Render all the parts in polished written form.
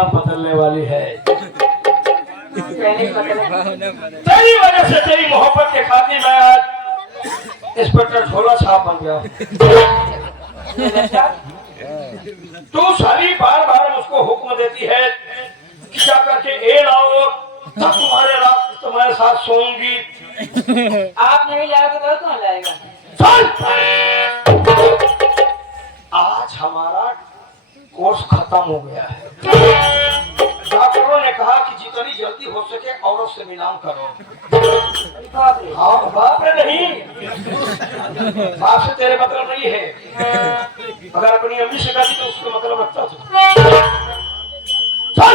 भावना बदलने वाली है। तेरी वजह से, तेरी मोहब्बत के खातिर मैं आज इंस्पेक्टर झोला छाप बन गया। तू सारी बार बार मुझको हुक्म देती है कि क्या करके ए लाओ, तब तुम्हारे साथ सोऊंगी। आप नहीं लाओगे तो कौन लाएगा? चल! आज हमारा कोर्स खत्म हो गया है। डॉक्टरों ने कहा कि जितनी जल्दी हो सके औरत से मिलान करो। हाँ बाप रे, नहीं बाप से तेरे मतलब नहीं है। अगर अपनी अम्मी से कहती तो उसका मतलब रखता था। चल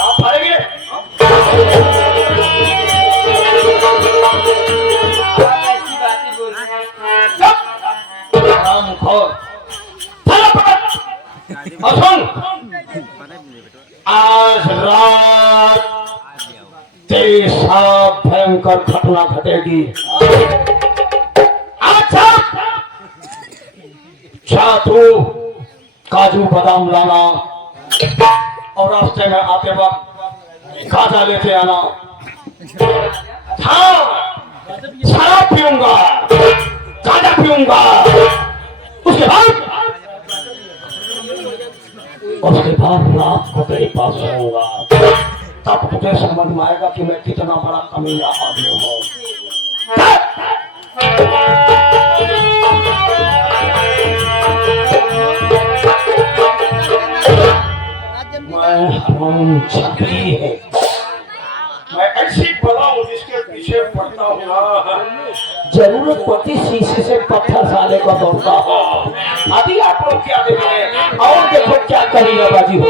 आप पाएंगे। ऐसी बातें बोल रहे हैं। आज रात तेरे साथ भयंकर घटना घटेगी। अच्छा तू काजू बादाम लाना और रास्ते में आते वक्त गांजा लेते आना। हाँ, शराब पीऊंगा, गांजा पीऊंगा, उसके बाद रात को तेरे पास रहूंगा। तब तुझे समझ में आएगा कि मैं कितना बड़ा कमीना आदमी हूँ। मैं हरम छपरी है, मैं ऐसी बला हूँ जिसके पीछे पड़ता हूँ। जरूरत पड़ती शीशे से पत्थर साले को तोड़ता हूँ। अभी आप लोग क्या देख रहे हैं और देखो क्या करेगा बाजी हो।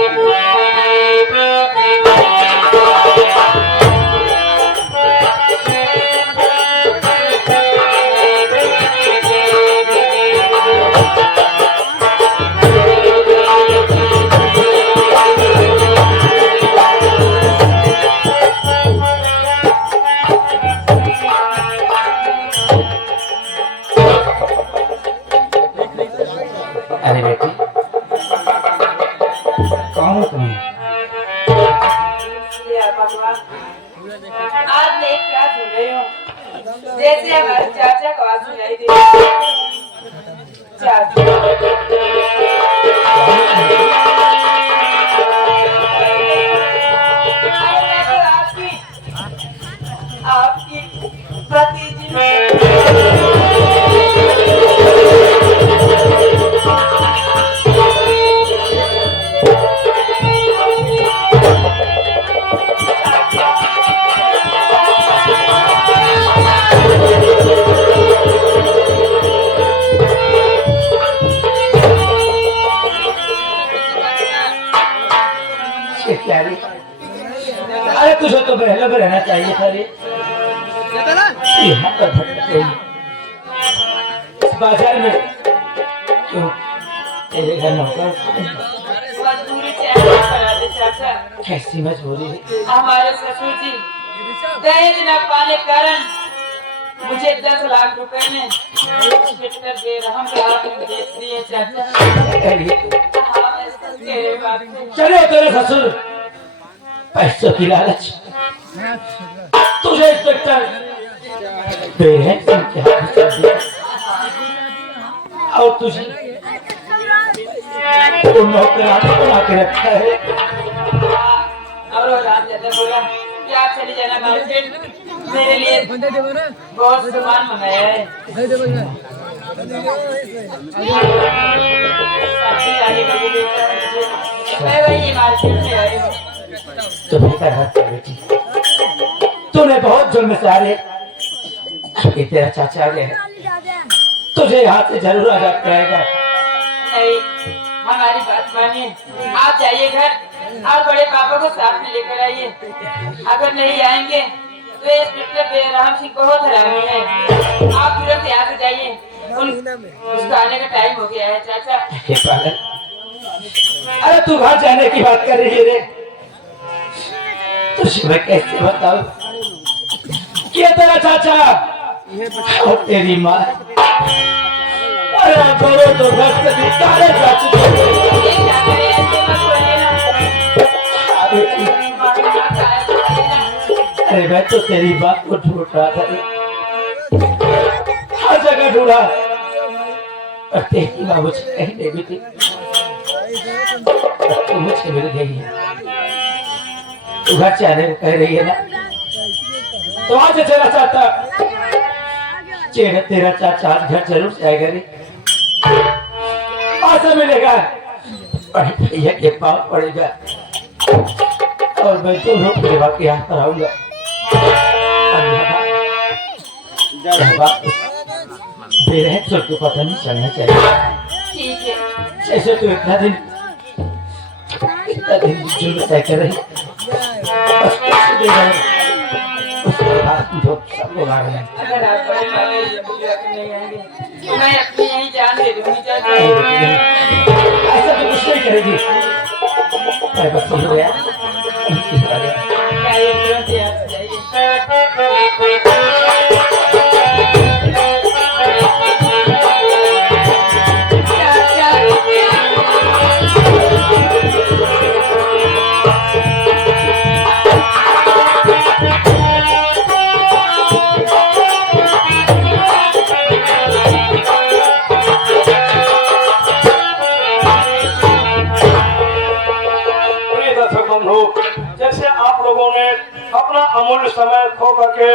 अरे बेटी कौन हो तुम? आज मैं क्या सुन रही हूँ, जैसे हमारे चाचा को आवाज सुनाई दे। चाचा आपकी भतीजी अरे तुझे तो बहला में रहना चाहिए था रे। यहाँ पर भटकते हैं। इस बाजार में क्यों तेरे घर नौकर? मजबूरी चाचा। कैसी मजबूरी? हमारे ससुर जी दहेज न पाने कारण मुझे 10 लाख रुपए में बेरहम के हाथ में बेच दिए चाचा। चलो तेरे ससुर पैसों की लालच तुझे इंस्पेक्टर बेरहम के हाथ में दिया और तुझे नौकरानी बना के रखा है। और रात ज्यादा बोला कि आप चली जाना मार्केट, मेरे लिए बहुत सामान मंगाया है। मैं वही मार्केट में आई हूँ। तो बेटा बेटी तूने बहुत जुल्म से आए, तेरा चाचा है तुझे यहाँ से जरूर आजाद करेगा। नहीं, हमारी बात मानिए, आप जाइए घर और बड़े पापा को साथ में लेकर आइए। अगर नहीं आएंगे तो इंस्पेक्टर बेरहम सिंह बहुत हरामी है। आप तुरंत यहाँ से जाइए, उसका आने का टाइम हो गया है चाचा। अरे तू घर जाने की बात कर रही है रे, तुझे मैं कैसे बताऊं कि तेरा चाचा और तेरी माँ अरे दोनों तो घर से निकाले जा चुके हैं। तो तेरी बात को ढूंढ रहा था, हर जगह ढूंढा, और तेरी माँ मुझे कहीं नहीं मिली। तू मुझे मिल गई है, तू घर से आने को कह रही है ना, तो आज तेरा चाचा तेरा चाचा आज घर जरूर से आएगा रे, आज मिलेगा, बड़े भैया के पास पड़ेगा, और मैं तो रोक देवा के यहाँ पर आऊंगा। बेरहम से तो पता नहीं चलना चाहिए। ठीक है। जैसे तू इतना दिन जुल्म तय कर रही, उसके बाद जो सब लोग आ रहे हैं, अगर आप बड़े पापा जी अभी तक नहीं आएंगे तो मैं अपनी यही जान दे दूंगी चाचा। ऐसा तो कुछ नहीं करेगी। अरे बस हो गया, क्या ये तुरंत याद आ जाइए। जैसे आप लोगों ने अपना अमूल्य समय खो करके,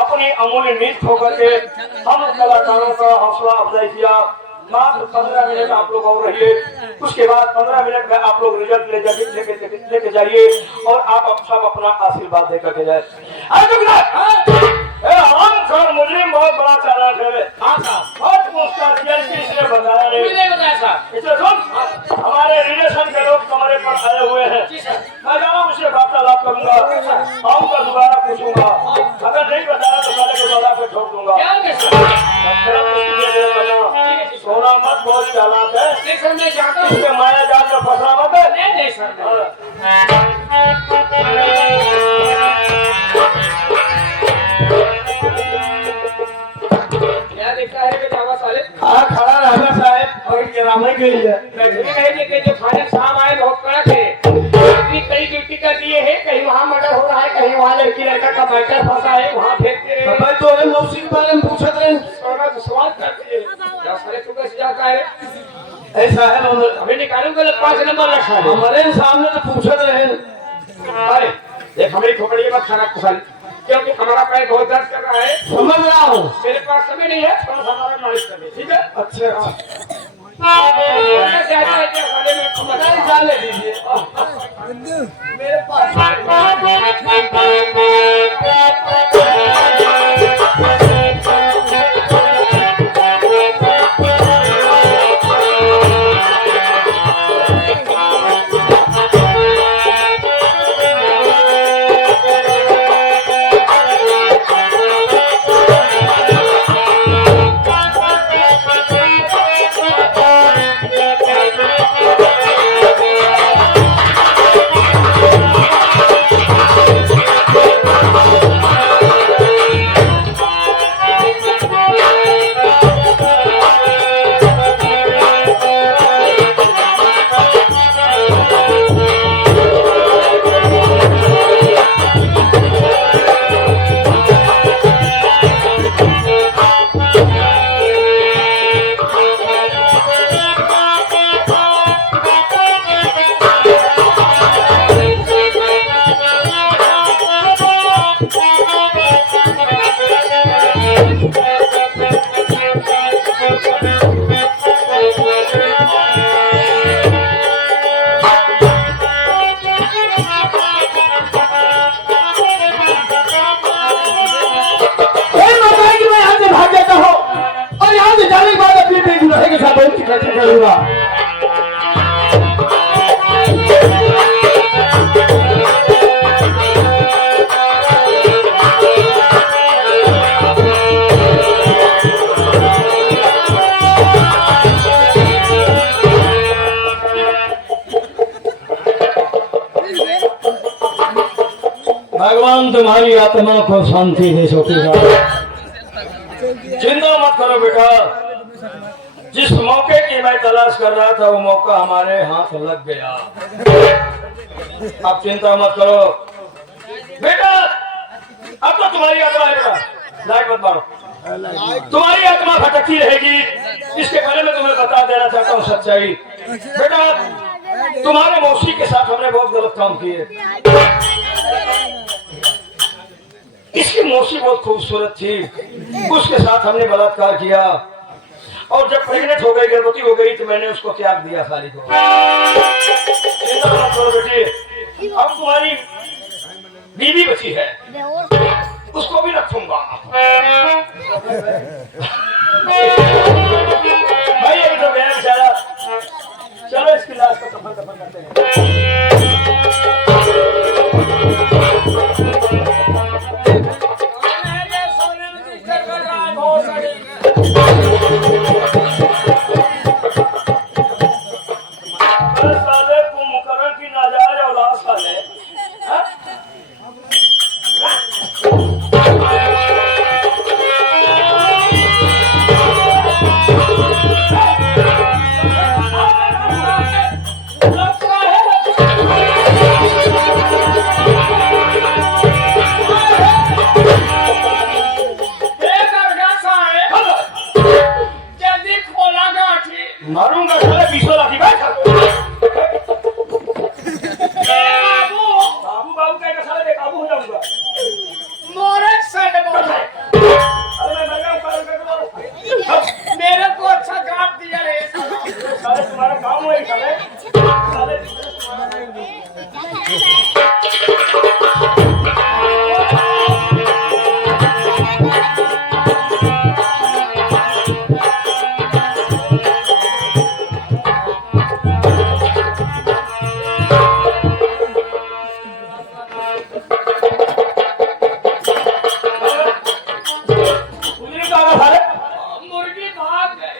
अपनी अमूल्य नींद खो करके हम कलाकारों का हौसला अफजाई किया। मात्र 15 मिनट आप लोग और रहिए, उसके बाद 15 मिनट में आप लोग रिजल्ट लेके जाइए और आप सब अपना आशीर्वाद दे करके जाए। सर मुजरिम बहुत बड़ा चालाक है, बहुत पूछताछ किया, इसलिए बताया नहीं। इसलिए सुन, हमारे रिलेशन के लोग कमरे पर आए हुए हैं, मैं जाना उसे वार्तालाप करूंगा, आऊंगा दोबारा पूछूंगा, अगर नहीं बताया तो साले को बता कर छोड़ दूंगा। सोना मत, बहुत चालाक है, इसके माया जाल में फंसा मत है। क्या देखता है कि जावा साले हाँ खड़ा रहना साहब, और गिरामे के लिए बैठने नहीं देते। जो फाइनल शाम आए बहुत कड़क है, इतनी कड़ी ड्यूटी कर दिए है, कहीं वहाँ मर्डर हो रहा है, कहीं वहाँ लड़की लड़का का मैटर फंसा है, वहाँ फेंकते रहे। मैं तो मौसी के बारे में पूछत रहे, सवाल करते हैं साले तू कैसे जाता है। ऐसा है हमें निकालूंगा 5 नंबर रखा है हमारे सामने तो पूछत रहे। अरे देख हमें खोपड़ी मत खराब साले, क्योंकि हमारा पैर बहुत दर्द कर रहा है। समझ रहा हूँ, मेरे पास समय नहीं है, थोड़ा सा हमारा मालिश कर दे, ठीक है। अच्छा डाले दीजिए मेरे पास। करूंगा। भगवान तुम्हारी आत्मा को शांति दे सकेगा। चिंता मत करो बेटा, जिस मौके की मैं तलाश कर रहा था वो मौका हमारे हाथ लग गया। अब चिंता मत करो बेटा, अब तो तुम्हारी आत्मा है बेटा, लाइट मत मारो। तुम्हारी आत्मा भटकती रहेगी, इसके बारे में तुम्हें बता देना चाहता हूँ सच्चाई। बेटा तुम्हारे मौसी के साथ हमने बहुत गलत काम किए। इसकी मौसी बहुत खूबसूरत थी, उसके साथ हमने बलात्कार किया और जब प्रेग्नेंट हो गई, गर्भवती हो गई, तो मैंने उसको त्याग दिया साली को। चिंता मत करो बेटी, अब तुम्हारी बीवी बची है, उसको भी रखूंगा। भाई अभी तो गया बेचारा, चलो इसकी लाश को कफन करते हैं। साले कुंभकर्ण की नाजायज औलाद साले, हाँ? मारूंगा साले, 20 लाठी बैठ। बाबू बाबू कहकर साले बेकाबू हो जाऊंगा। अरे मैं मर गया हूं, पागल करके मारो। मेरे को अच्छा काट दिया रे। साले तुम्हारा काम हुआ ही साले, साले मुर्गी भाग गई।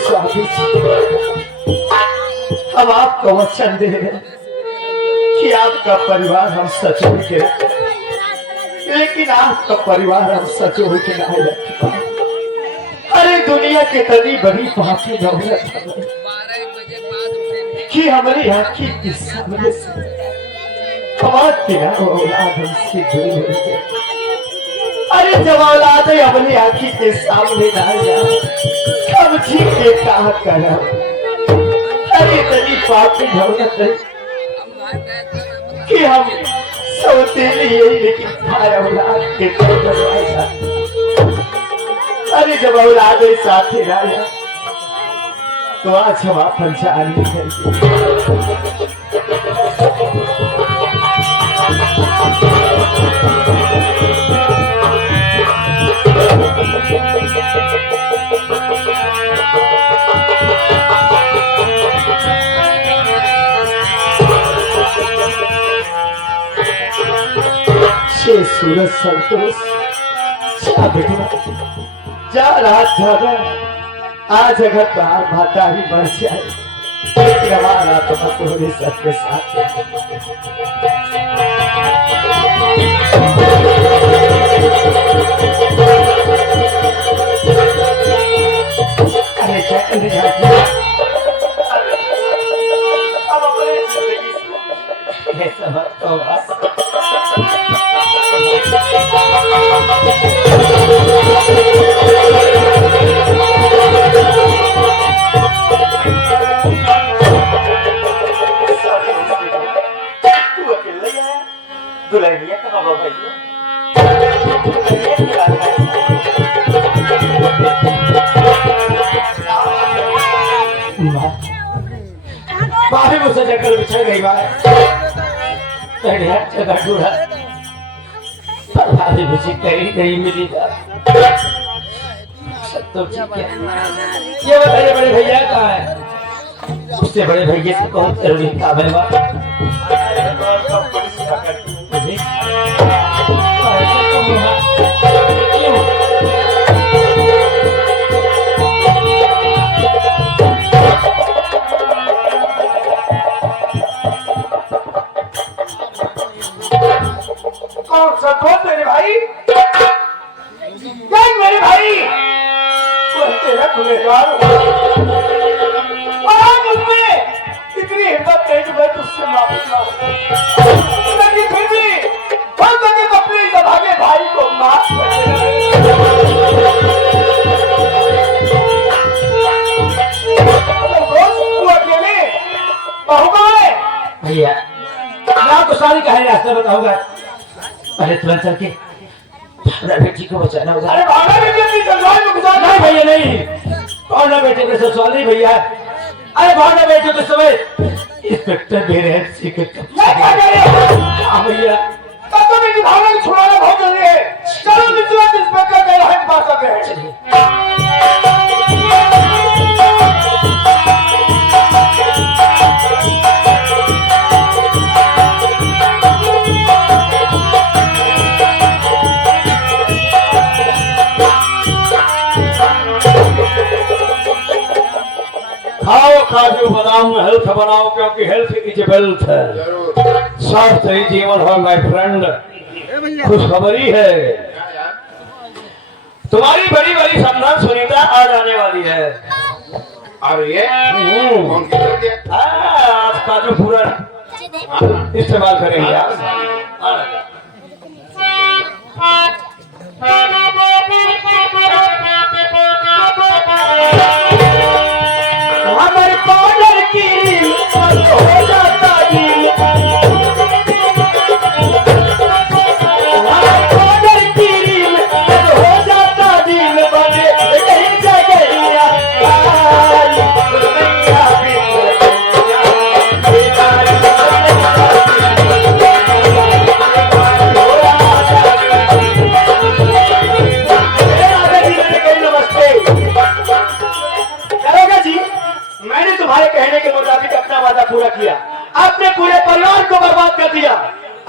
स्वामी जी, हम आपको वचन दे रहे हैं कि आपका परिवार हम सचो के रखें, लेकिन आपका परिवार हम सचो के नहीं रख पाए। अरे दुनिया के तनी बड़ी पापी नौबत कि हमारी आंखी के सामने से हमारा तेरा औलाद हमसे दूर हो गया। अरे जब औलाद अपनी आंखी के सामने ना जाए, हम जी के कहा करा। अरे तनी पापी नौबत है कि हम सोते लिए, लेकिन भाई औलाद के दरवाजा। अरे जब औलाद साथ ही आया तो आज हम अपन जानी करके सूरज संतोष जा रात जागा। आज अगर बाहर भाता ही बढ़ जाए, लेकिन हमारा तो पूरे सबके साथ अरे क्या करने जाती है? अब अपने जिंदगी से समझता हूँ बस। तू अकेले है, दुल्हनिया कहाँ हो भाई? बाहर मुझसे चक्कर बिछड़ गई बात, जगह ढूंढा भाभी मुझे कहीं नहीं मिली बात। तो ठीक है, ये बताइए बड़े भैया कहाँ है? उससे बड़े भैया से बहुत जरूरी काम है बात। कौन सा दोस्त मेरे भाई? देख मेरे भाई, वो तेरा गुनहगार और आज उसमें इतनी हिम्मत नहीं कि मैं तुझसे माफी मांगूं, लेकिन फिर भी हो सके तो अपने इस अभागे भाई को माफ कर भैया मैं आपको सारी कहानी रास्ता बताऊंगा, पहले तुरंत चल के भावना बेटी को बचाना होगा। अरे भावना बेटी अपनी ससुराल में गुजार नहीं भैया नहीं, भावना बेटे के ससुराल नहीं भैया। अरे भावना बेटे के समय इंस्पेक्टर बेरहम सिंह के हाँ भैया, तब तो मेरी भावना को छुड़ाना बहुत जरूरी है। चलो इंस्पेक्टर के यहाँ पास आते हैं। चलिए। खाओ काजू बादाम हेल्थ बनाओ, क्योंकि हेल्थ इज वेल्थ है। स्वास्थ्य ही जीवन हो माय फ्रेंड। खुशखबरी है, तुम्हारी बड़ी बड़ी संतान सुनीता आज आने वाली है। अरे ये कौन किधर गया? आज काजू पूरा इस्तेमाल करेंगे आप। हमारे पाउडर की हो जाता दिल, हमारे पाउडर की हो जाता दिल, बने कहीं जगह मैंने तुम्हारे कहने के मुताबिक अपना वादा पूरा किया, अपने पूरे परिवार को बर्बाद कर दिया।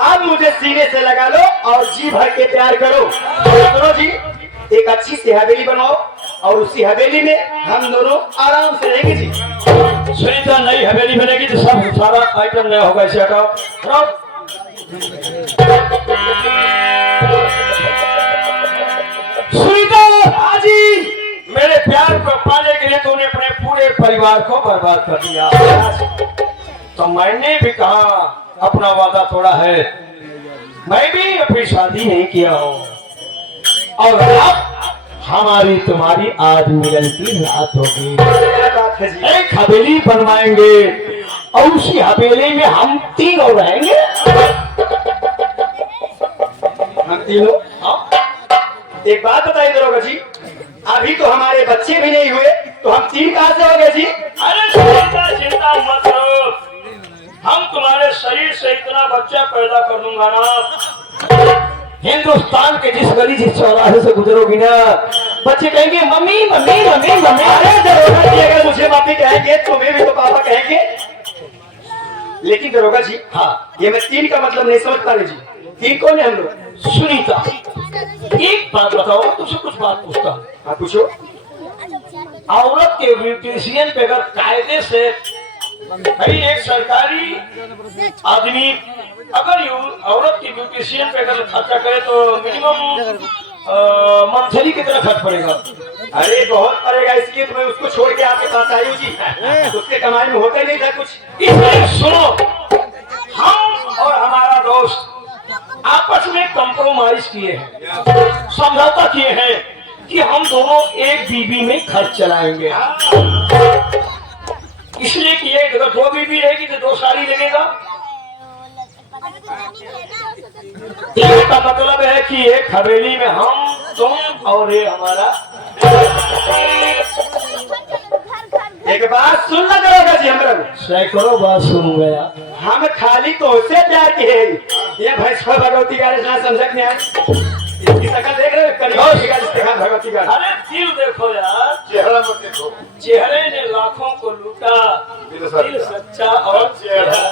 अब मुझे सीने से लगा लो और जी भर के प्यार करो। सुनो जी, एक अच्छी सी हवेली बनाओ और उसी हवेली में हम दोनों आराम से रहेंगे जी। सुनीता, नई हवेली बनेगी तो सब सारा आइटम नया होगा। इसे हटाओ। सुनीता, हाजी, मेरे प्यार को पाने के लिए तूने अपने पूरे परिवार को बर्बाद कर दिया। तो मैंने भी कहा अपना वादा तोड़ा है, मैं भी अपनी शादी नहीं किया हूँ और अब हमारी तुम्हारी आज मिलन की रात होगी। एक हवेली बनवाएंगे और उसी हवेली में हम तीनों रहेंगे। हम तीनों? एक बात बताइए दरोगा जी, अभी तो हमारे बच्चे भी नहीं हुए, तो हम तीन कहां से हो गए जी? अरे चिंता मत करो, हम तुम्हारे शरीर से इतना बच्चा पैदा कर दूंगा ना, हिंदुस्तान के जिस गली जिस चौराहे से गुजरोगी ना, बच्चे कहेंगे मम्मी मम्मी मम्मी मम्मी। अरे दरोगा जी, अगर मुझे मम्मी कहेंगे तुम्हें भी तो पापा कहेंगे। लेकिन दरोगा जी, हाँ, ये मैं तीन का मतलब नहीं समझ पा रही जी। तीन कौन है हम लोग? सुनीता, एक बात बताओ, तुमसे कुछ बात पूछता हूँ। हाँ पूछो। औरत के ब्यूटिशियन पे अगर कायदे से भाई एक सरकारी आदमी अगर औरत की ब्यूटिशियन पे अगर खर्चा करे तो मिनिमम मंथली कितना खर्च पड़ेगा? अरे बहुत पड़ेगा, इसलिए तो मैं उसको छोड़ के आपके पास आई हूँ जी। उसके कमाई में होता नहीं था कुछ। इसलिए सुनो, हम और हमारा दोस्त आपस में कंप्रोमाइज किए हैं, समझौता किए हैं कि हम दोनों एक बीबी में खर्च चलाएंगे। इसलिए कि एक अगर दो बीबी रहेगी तो दो साड़ी लगेगा। तीन का मतलब है कि एक हवेली में हम तुम और ये हमारा। एक बात सुनना दरोगा जी, हमरा सैकड़ों बात सुन गया। हम खाली तो उससे प्यार की है, ये भैंस भगवती का ना समझ नहीं आए। इसकी शक्ल देख रहे हो? भगवती का अरे दिल देखो यार, चेहरा मत देखो। चेहरे ने लाखों को लूटा, दिल सच्चा और चेहरा।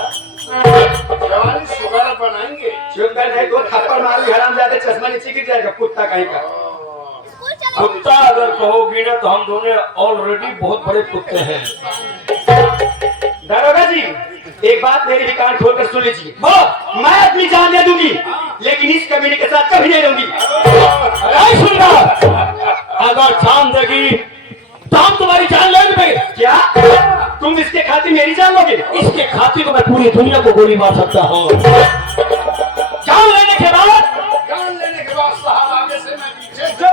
जवानी सुगर बनाएंगे। चुप कर, नहीं तो थप्पड़ मारूंगी हरामजादे, चश्मा नीचे गिर जाएगा कुत्ता कहीं का। कुत्ता अगर कहोगी ना तो हम दोनों ऑलरेडी बहुत बड़े कुत्ते हैं। दरोगा जी, एक बात मेरी भी कान खोलकर सुन लीजिए। मैं अपनी जान दे दूंगी, लेकिन इस कभी नहीं दूंगी। अरे सुनना, अगर जान देगी तो हम तुम्हारी जान ले लेंगे। क्या तुम इसके खातिर मेरी जान लोगे? इसके खातिर तो मैं पूरी दुनिया को गोली मार सकता हूँ। जान लेने के बाद जान लेने के बाद साहब आगे से मैं पीछे से।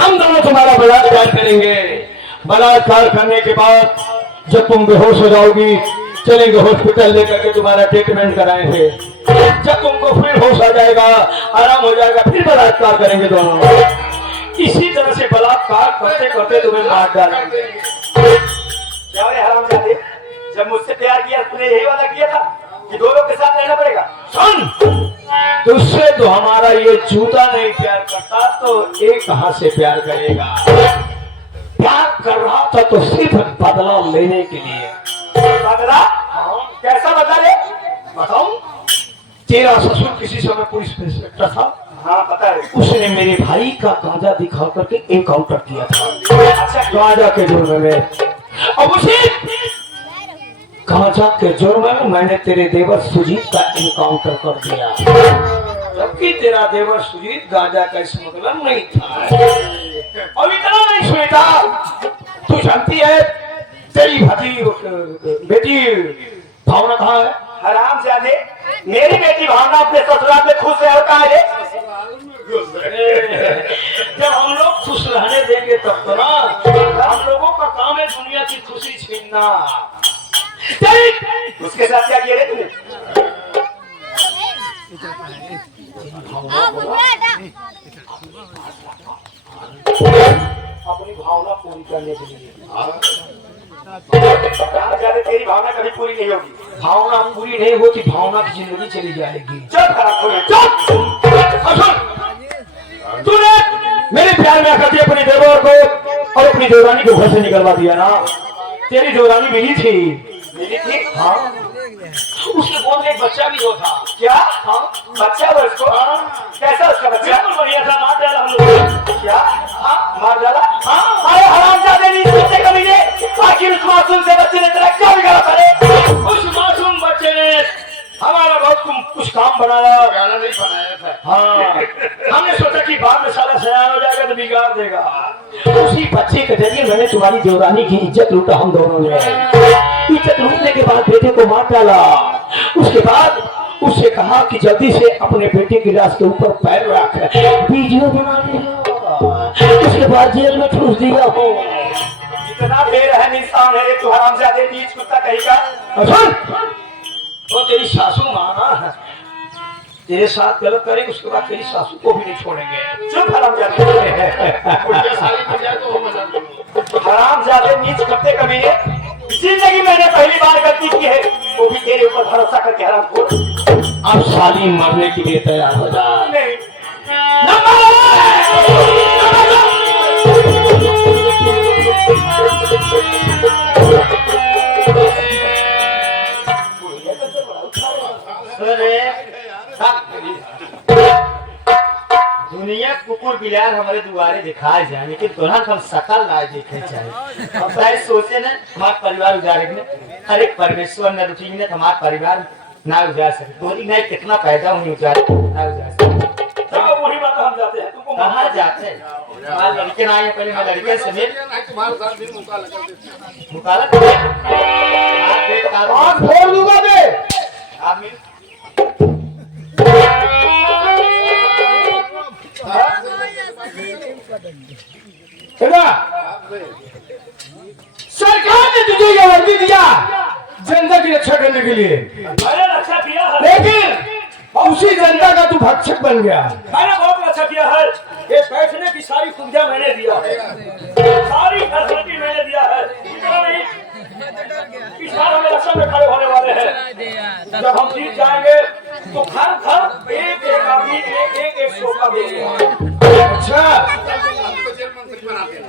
हम दोनों तुम्हारा बलात्कार करेंगे। बलात्कार करने के बाद जब तुम बेहोश हो जाओगी, चलेंगे हॉस्पिटल लेकर के तुम्हारा ट्रीटमेंट कराएंगे। जब तुमको फिर होश आ जाएगा, आराम हो जाएगा, फिर बलात्कार करेंगे दोनों। इसी तरह से बलात्कार करते करते तुम्हें मार डालेंगे। क्या रे हरामजादे, जब मुझसे प्यार किया तूने यही वादा किया था कि दो लोग के साथ रहना पड़ेगा। सुन, तुझसे तो हमारा ये जूता नहीं प्यार करता तो ये कहां से प्यार करेगा। प्यार कर रहा था तो सिर्फ बदला लेने के लिए। बदला? कैसा बदला ले? बताऊं, तेरा ससुर किसी समय पुलिस इंस्पेक्टर था। हाँ पता है। उसने मेरे भाई का गांजा दिखा करके एनकाउंटर किया था। अच्छा गांजा के जुर्म में। अब उसी गांजा के जुर्म में मैंने तेरे देवर सुजीत का एनकाउंटर कर दिया, जबकि तेरा देवर सुजीत गांजा का स्मगलर नहीं था। अब इतना नहीं सुनता, तू जानती है तेरी बेटी भावना कहाँ है? हरामजादे, मेरी बेटी भावना अपने ससुराल में खुश है और कहाँ है? जब हम लोग खुश रहने देंगे तब तो ना। हम लोगों का काम है दुनिया की खुशी छीनना। उसके साथ क्या किया रे तूने? अपनी भावना पूरी करने के लिए। हरामजादे, तेरी भावना कभी पूरी नहीं होगी। भावना पूरी नहीं होती, भावना की जिंदगी चली जाएगी। चुप हराम खोर। तूने मेरे प्यार में आकर के अपने देवर को और अपनी देवरानी को घर से निकलवा दिया ना। तेरी देवरानी मिली थी। मिली थी? हाँ, उसके गोद में एक बच्चा भी जो था। क्या? हाँ, बच्चा हुआ उसको? कैसा उसका बच्चा? बिल्कुल बढ़िया था, मार डाला हम लोग। क्या? हाँ, मार डाला? हाँ। अरे हरामजादे, नहीं सोचे कभी ने? आखिर उस मासूम से बच्चे ने तेरा क्या बिगाड़ा था रे? उस मासूम बच्चे ने हमारा बहुत कुछ काम बनाया। गाना नहीं बनाया था। हाँ, हमने सोचा कि बाद में साला सयान हो जाएगा तो बिगाड़ देगा। उसी बच्चे के जरिए मैंने तुम्हारी देवरानी की इज्जत लूटा। हम दोनों ने इज्जत लूटने के बाद बेटे को मार डाला। उसके बाद उससे कहा कि जल्दी से अपने बेटे की लाश के ऊपर पैर रख, वीडियो बना लिया। उसके बाद जेल में ठूस दिया हो। इतना बेरहम इंसान है तू हरामजादे, नीच कुत्ता कहेगा। तो तेरी सासू माना है, तेरे साथ गलत करेंगे, उसके बाद तेरी सासू को भी नहीं छोड़ेंगे। चुप हरामजादे। उल्टे साली बन जाए तो वो मना लूंगा। हरामजादे, नीच कुत्ते कमीने, जिंदगी मैंने पहली बार गलती की है, वो भी तेरे ऊपर भरोसा करके। हरामखोर, अब साली मरने के लिए तैयार हो जा। नहीं। दुनिया कुकुर बिलार हमारे दुआरे दिखाए जाए, लेकिन तोरा हम सकल ना देखे चाहिए। हम शायद सोचे न हमारे परिवार उजारे में, अरे परमेश्वर न रुचि ने हमारे परिवार ना उजार सके। तोरी नहीं कितना पैदा हुई उजार ना उजार सके। चलो वही बात हम जाते हैं। तुमको कहाँ जाते हैं? हमारे लड़के ना आए, पहले मैं लड़के समेत नहीं तुम्हारे साथ भी मौका लगा देते। मुकाला आँख फोड़ दूंगा मैं। आदमी सरकार ने तुझे ये वर्दी दिया जनता की रक्षा करने के लिए, मैंने रक्षा किया है, लेकिन उसी जनता का तू भक्षक बन गया। मैंने बहुत रक्षा किया है। ये बैठने की सारी सुविधा मैंने दिया है, सारी फैसिलिटी मैंने दिया है। इतना नहीं, इस बार हम इलेक्शन में खड़े होने वाले हैं। जब हम जीत जाएंगे तो घर घर एक एक आदमी एक एक सोफा देंगे। अच्छा, हमको जेल मंत्री बना देना।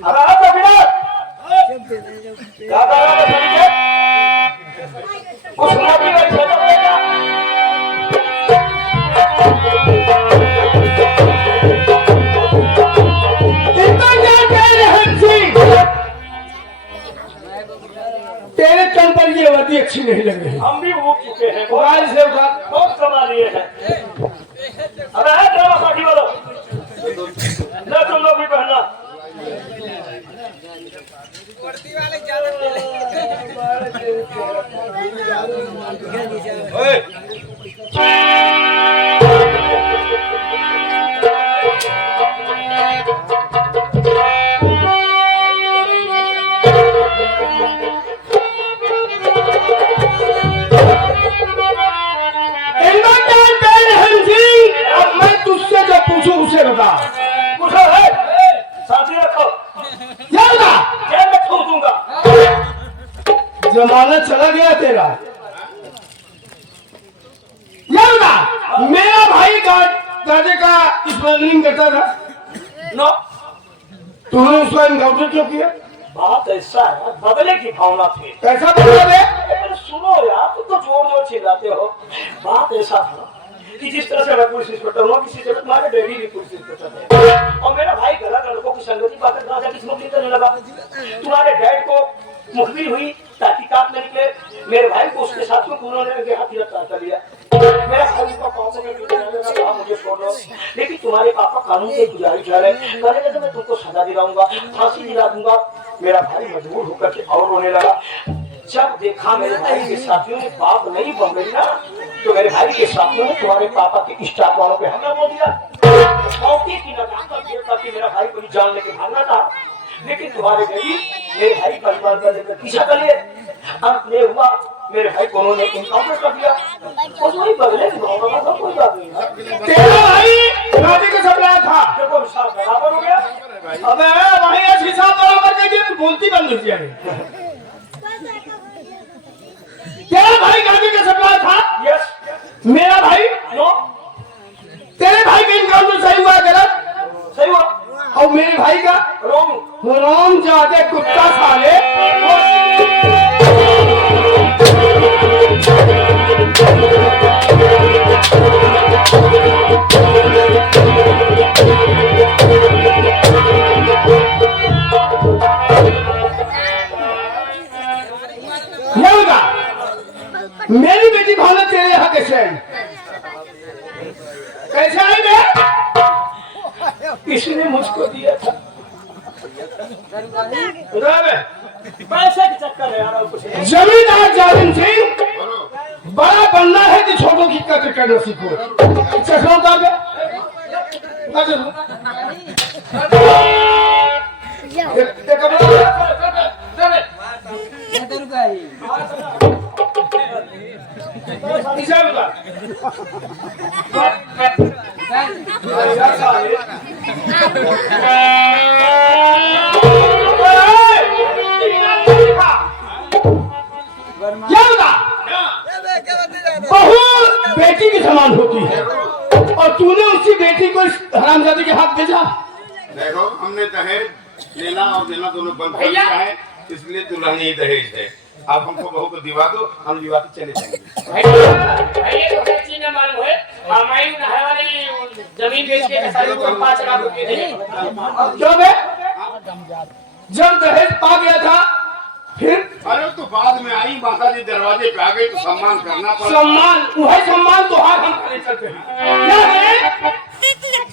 अब आप लोग दादा कुछ मोटी में छोटा पड़ेगा। तेरे तन पर ये वर्दी अच्छी नहीं लग चुके हैं। हम भी उग चुके हैं, मोबाइल से उठा बहुत कमा लिए हैं। अरे है ड्रामा पार्टी वालों, ना तुम लोग भी पहनना। अब मैं तुझसे जो पूछूं उसे बता। पूछो है, शांति रखो, क्या बता? जेल में ठूक दूंगा। जमाना चला गया तेरा। क्या बता? मेरा भाई गाजे का स्मगलिंग करता था, नो, तूने उसका इनकाउंटर क्यों किया? बात ऐसा है, बदले की भावना थी। कैसा बदला बे? अरे सुनो यार, तुम तो जोर जोर चिल्लाते हो। बात ऐसा था कि जिस तरह से मैं पुलिस इंस्पेक्टर हूँ, किसी से तुम्हारे डैडी भी पुलिस इंस्पेक्टर है, और मेरा भाई गलत लड़कों की संगति पाकर गांजा की स्मगलिंग करने लगा। तुम्हारे डैड को मुखबिर हुई, तहकीकात में निकले, मेरे भाई को उसके साथियों को उन्होंने उनके हाथ गिरफ्तार कर लिया। मेरा भाई को पापा ने कहा मुझे छोड़ दो, लेकिन तुम्हारे पापा कानून के गुजारी जा रहे, कहने लगे मैं तुमको सजा दिलाऊंगा, फांसी दिला दूंगा। मेरा भाई मजबूर होकर के और रोने लगा। जब देखा मेरे भाई के साथियों ने बात नहीं बन गई ना, तो मेरे भाई के साथियों ने तुम्हारे पापा के स्टाफ वालों पे हमला बोल दिया। मौके की नजाकत ये था कि मेरा भाई को जान लेके भागना था, लेकिन तुम्हारे डैडी मेरे भाई परिवार का लेकर पीछा कर लिए। अंत में हुआ मेरे भाई को उन्होंने इनकाउंटर कर दिया। और वही बदले की भावना था, कोई बात नहीं है। तेरा भाई गाजे का सप्लायर था। देखो हिसाब बराबर हो गया। अबे वही ऐसी हिसाब बराबर के लिए बोलती बंद हो गया। तेरा भाई गाजे का सप्लायर था, यस, मेरा भाई नो, तेरे भाई का इनकाउंटर सही हुआ गलत? सही हुआ। और मेरे भाई का रॉन्ग। राम जाते कुत्ता साले। मेरी बेटी भावना तेरे यहाँ कैसे आई? कैसे आई बे? किसी ने मुझको दिया था। पैसे के चक्कर है यार, कुछ जमींदार जालिम सिंह बड़ा बनना है कि छोटों की कदर करना सीखो। चश्मा उतार दे। बहू बेटी की समान होती है, और तूने उसी बेटी को इस हरामजादी के हाथ भेजा। देखो, हमने दहेज लेना और देना दोनों बंद कर दिया है, इसलिए दुल्हन ही दहेज है। आप हमको बहू को दिवा दो, हम दिवा के चले जाएंगे। ये तो हर चीज में मालूम है। हमारी नहर वाली जमीन बेच के सारी को 5 लाख रुपए दिए। क्यों बे? जब दहेज पा गया था फिर अरे तो बाद में आई, माता जी दरवाजे पे आ गई तो सम्मान करना पड़ा। सम्मान, वही सम्मान तो हाथ हम खड़े चलते हैं। क्या है?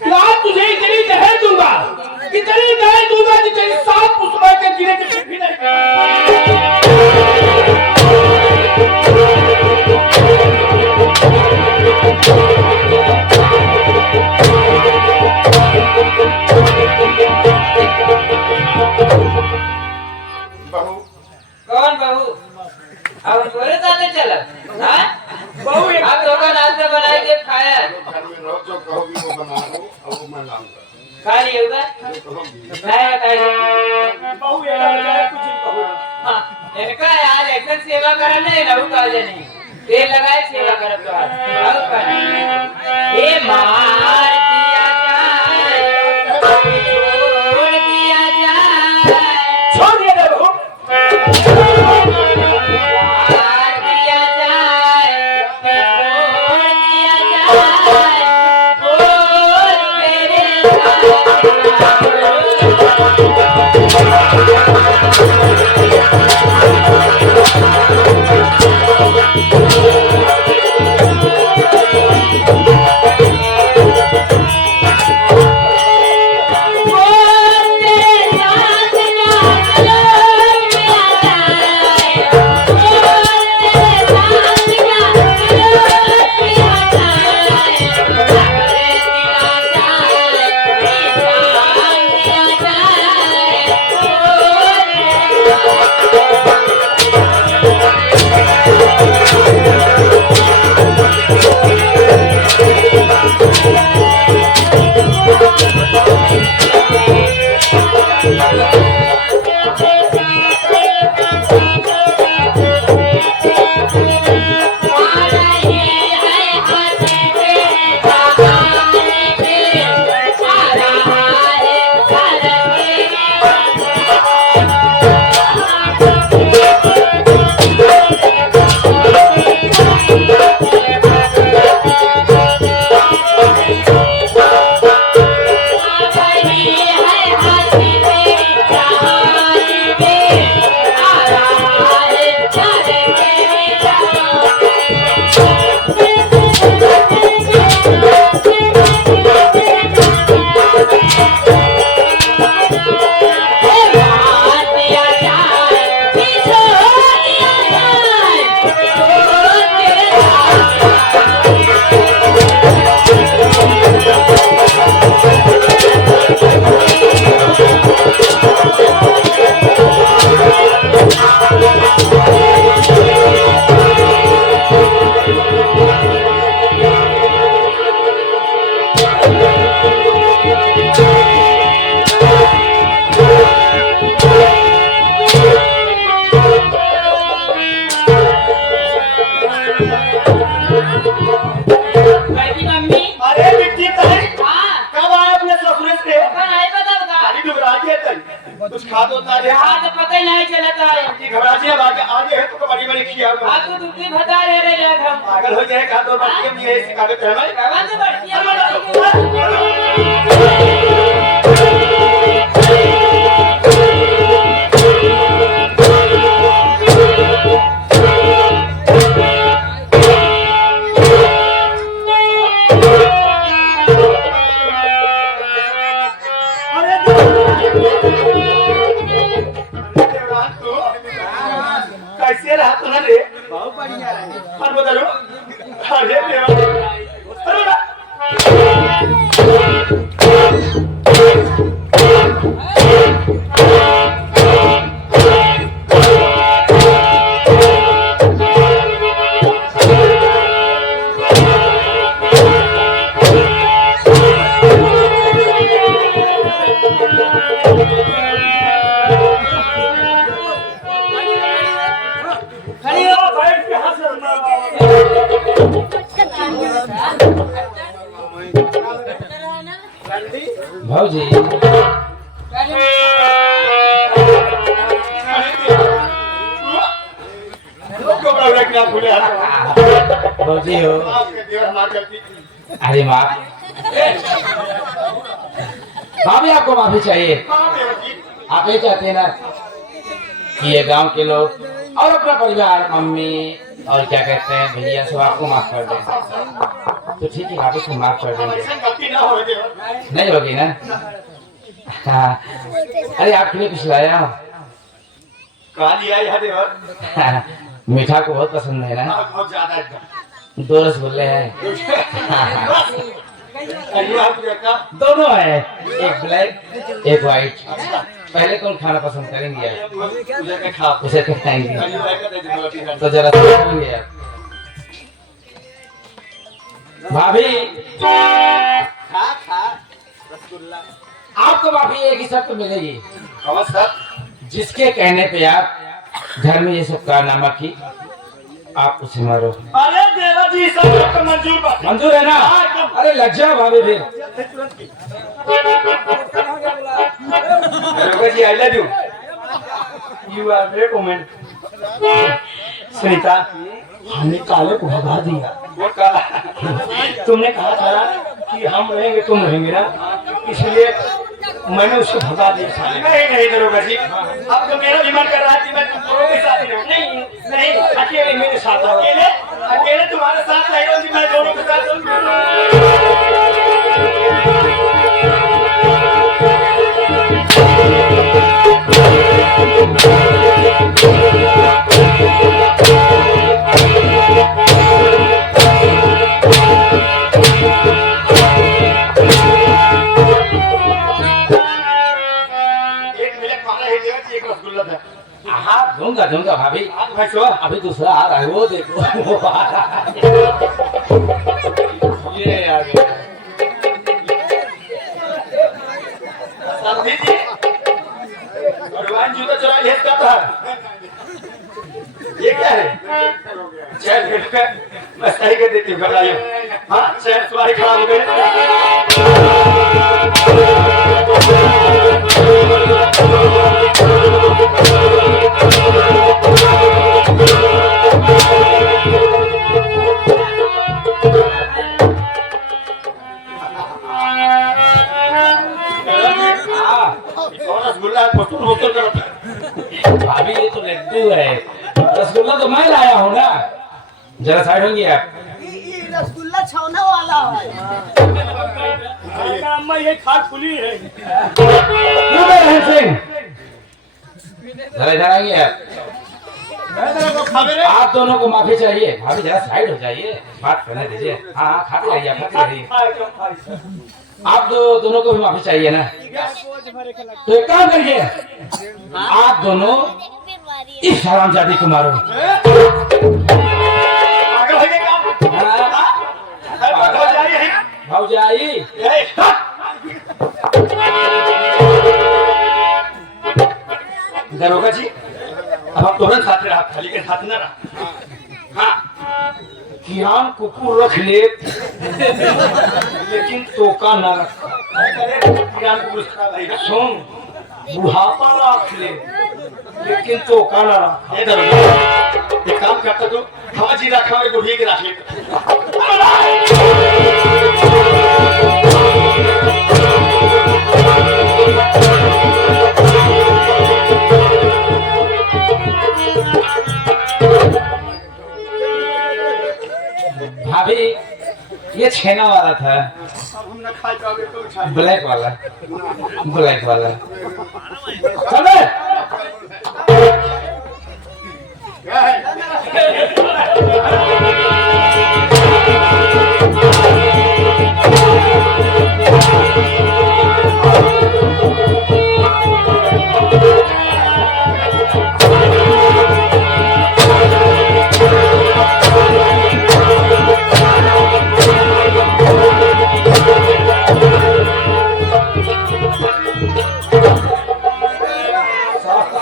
रात तुझे इतनी दहेज दूंगा, इतनी दहेज दूंगा कि तेरी 7 पुष्पा के गिरे की फिर भी नहीं। बहू, कौन बहू? अब बोले जाते चला, हाँ? बहू एक आप लोगों ने नाश्ता बनाए के खाया, घर में रहो, जो कहोगी वो बना लो और वो मैं लाऊंगा। खा लिए होगा? जो कहोगी। नहीं खाया। बहू एक बचाए कुछ ही बहू। हाँ, इनका यार ऐसा सेवा करना है ना, वो काजे नहीं। तेल लगाए सेवा करब तो अब कर। ये मार दिया जाए, छोड़ दिया जाए, छोड़ दिया जाए बहू। मार दिया जाए, छोड़ दिया जाए, बोल तेरे बड़की मम्मी अरे बिट्टी ताई हाँ कब आए अपने ससुर से अपन आई बता बता गाड़ी घबरा के तई कुछ खा दो तारे हाँ तो पता ही नहीं चलता है की घबरा जी आगे आगे है तो बड़ी बड़ी खिया हाँ तू दुखी भता रह रहे हैं हम पागल हो जाए खा दो बाकी हम ये सिखावे थे हमें भगवान से बढ़ती देवराज तू कैसे रहा तू ना रे बहुत बढ़िया रहे और बताओ अरे देवा अरे खड़ी हो बैठ के हंस रहा भाजी को बड़ा क्या भूले भाजी हो आपके देवर मार करती अरे माँ भाभी आपको माफी चाहिए हां देवर जी आप ये चाहते हैं ना कि ये गांव के लोग और अपना परिवार मम्मी और क्या कहते हैं भैया सब आपको माफ कर दें तो ठीक है आप इसको माफ कर देंगे ऐसा गलती ना हो देवर नहीं होगी ना हाँ अरे आपके लिए कुछ लाया हूँ कहा लिया यह देवर मीठा को बहुत पसंद है ना बहुत ज्यादा एकदम 2 रसगुल्ले हैं अरे आप देखा दोनों है एक ब्लैक एक व्हाइट पहले कौन खाना पसंद करेंगे आप? मुझे के खा उसे तो खाएंगे कहीं लेकर दे दो तो जरा सुनिए आप भाभी खा खा रसगुल्ला आपको भाभी एक ही शर्त मिलेगी अवश्य जिसके कहने पे आप घर में ये सब कारनामा की आप उसे मारो अरे देवा जी सब आपको मंजूर बात मंजूर है ना अरे लग जाओ भाभी फिर जी I love you you are great woman Sunita हमने काले को भगा दिया वो कहा तुमने कहा था कि हम रहेंगे तुम रहेंगे ना इसलिए मैंने उसको भगा दिया नहीं नहीं दरोगा जी अब तो मेरा भी मन कर रहा है कि मैं तुम दोनों के साथ ही रहूं नहीं नहीं अकेले मेरे साथ रहो अकेले अकेले तुम्हारे साथ नहीं रहूंगी मैं दोनों के साथ हाँ दूंगा दूंगा भाभी अभी दूसरा आ रहा है वो देखो वो आ रहा है ये आ गया समझी जी भगवान जूता चुरा ले का था ये क्या है मैं सही कर देती हूँ घर आइए। हाँ शायद तुम्हारी खराब हो गई। रसगुल्ला बोतल करता है। भाभी ये तो लड्डू है, रसगुल्ला तो मैं लाया हूँ ना। जरा साइड होंगे आप। रसगुल्ला छौना वाला है। अम्मा ये खाट खुली है। क्यों रहन सिंह, जरा इधर आइए आप। आप दोनों को माफी चाहिए। भाभी जरा साइड हो जाइए, बात करने दीजिए। हाँ हाँ खाते रहिए, खाते रहिए। आप दोनों को भी माफी चाहिए ना। तो एक काम करिए, आप दोनों इस हरामजादी को मारो। भौजाई दरोगा जी अब आप तुरंत साथ रहा, खाली के साथ न रहा। हाँ किरान कुकुर रख ले लेकिन तोका न रख। किरान पुरुष खराब है। सुन, बुढ़ापा रख ले लेकिन तोका न रख। ये दरोगा एक काम करता तो हवा जी रखा है बुढ़ी के रख ले। भाभी ये छेना वाला था, ब्लैक वाला, ब्लैक वाला। चले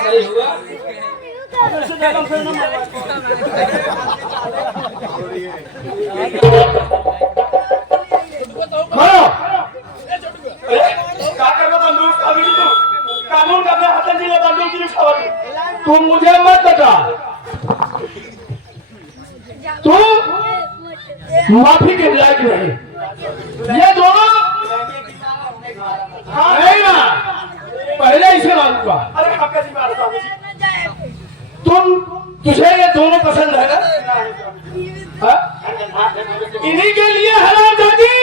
सही हुआ। कानून का हाथ नहीं लगा की तुम मुझे मत बता, तू माफी के लायक नहीं। ये दोनों नहीं ना, पहले इसे मालूम हुआ। अरे काका जी बात स्वामी जी तुझे ये दोनों पसंद है ना? हाँ? इन्हीं के लिए हरामजादी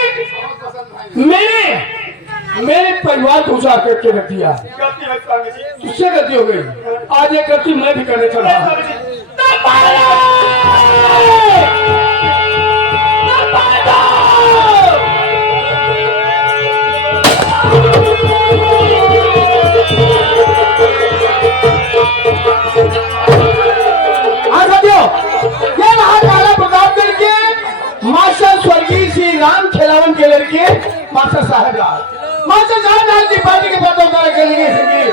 मेरे परिवार को उजाड़ करके रख दिया। गलती है स्वामी जी। तुझसे गलती हो गई, आज ये गलती मैं भी करने चला हूं। ये रहा काला प्रतापगढ़ के मास्टर स्वर्गीय श्री राम खेलावन के लड़के मास्टर साहब लाल। मास्टर साहब लाल की पार्टी के पदों के लिए नहीं